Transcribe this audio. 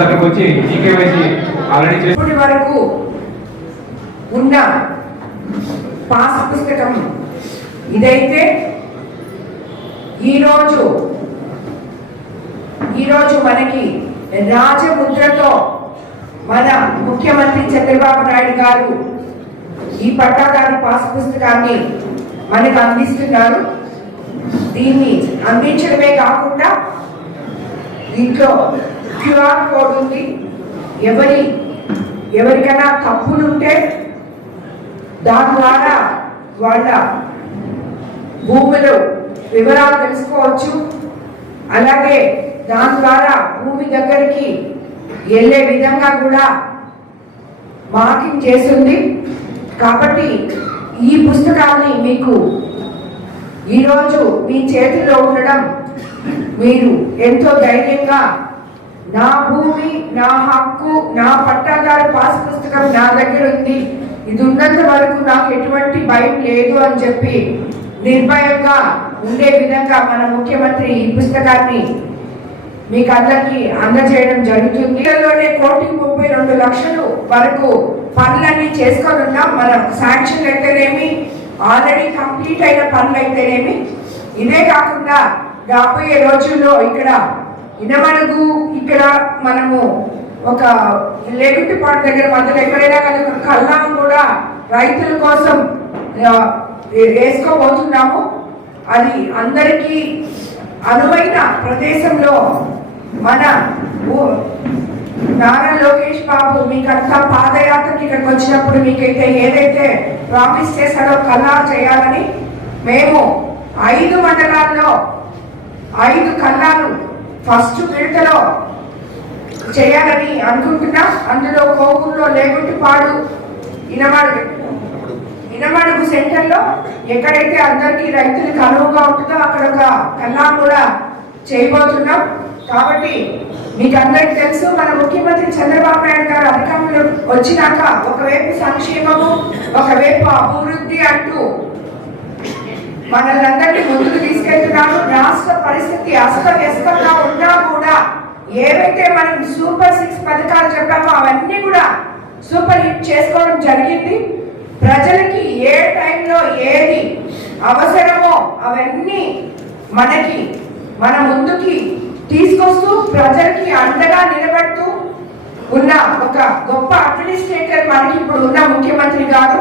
దగ్గరకు వచ్చి ఇప్పటి వరకు ఉన్న పాస్ పుస్తకం ఇదైతే ఈరోజు మనకి రాజముద్రతో మన ముఖ్యమంత్రి చంద్రబాబు నాయుడు గారు ఈ పట్టాదారు పాస్ పుస్తకాన్ని మనకు అందిస్తున్నారు. దీన్ని అందించడమే కాకుండా దీంట్లో క్యూఆర్ కోడ్ ఉంది. ఎవరికైనా తప్పులుంటే దాని ద్వారా వాళ్ళ భూములు వివరాలు తెలుసుకోవచ్చు. అలాగే దాని ద్వారా భూమి దగ్గరికి వెళ్ళే విధంగా కూడా మార్కింగ్ చేస్తుంది. కాబట్టి ఈ పుస్తకాన్ని మీకు ఈరోజు మీ చేతిలో ఉండడం, మీరు ఎంతో ధైర్యంగా నా భూమి, నా హక్కు, నా పట్టాదారు పాస్ పుస్తకం నా దగ్గర ఉంది, ఇది ఉన్నంత వరకు నాకు ఎటువంటి భయం లేదు అని చెప్పి నిర్భయంగా ఉండే విధంగా మన ముఖ్యమంత్రి ఈ పుస్తకాన్ని మీకు అందరికీ అందజేయడం జరుగుతుంది. 1,32,00,000 వరకు పనులన్నీ చేసుకొని ఉన్నాం. మన శాంక్షన్ అయితేనేమి, ఆల్రెడీ కంప్లీట్ అయిన పనులు అయితేనేమి. ఇదే కాకుండా రాబోయే రోజుల్లో ఇక్కడ ఇనమడుగు, ఇక్కడ మనము ఒక లేగుట్టిపాడు దగ్గర మధ్యలో ఎక్కడైనా కానీ కల్లాం కూడా రైతుల కోసం వేసుకోబోతున్నాము. అది అందరికీ అనువైన ప్రదేశంలో మన నారా లోకేష్ బాబు మీకంతా పాదయాత్రకి ఇక్కడికి వచ్చినప్పుడు మీకైతే ఏదైతే ప్రామిస్ చేశాడో కల్లా చేయాలని మేము 5 మండలాల్లో 5 కల్లాలు ఫస్ట్ విడతలో చేయాలని అనుకుంటున్నాం. అందులో కోవూరులో, లేగుట్టిపాడు, ఇనమడుగు సెంటర్లో ఎక్కడైతే అందరికీ రైతులకు అనువుగా ఉంటుందో అక్కడ ఒక కల్లా కూడా చేయబోతున్నాం. కాబట్టి మీకు అందరికి తెలుసు, మన ముఖ్యమంత్రి చంద్రబాబు నాయుడు గారు అధికారంలో వచ్చినాక ఒకవైపు సంక్షేమము, ఒకవైపు అభివృద్ధి అంటూ మనల్ని అందరినీ ముందుకు తీసుకెళ్తున్నాడు. రాష్ట్ర పరిస్థితి అస్తవ్యస్తంగా ఉన్నా కూడా ఏవైతే మనం సూపర్ 6 పథకాలు చెప్పామో అవన్నీ కూడా సూపర్ హిట్ చేసుకోవడం జరిగింది. ప్రజలకి ఏ టైంలో ఏది అవసరమో అవన్నీ మన ముందుకి తీసుకొస్తూ ప్రజలకి అండగా నిలబడుతూ ఉన్న ఒక గొప్ప అడ్మినిస్ట్రేటర్ మనకి ఇప్పుడు ఉన్న ముఖ్యమంత్రి గారు.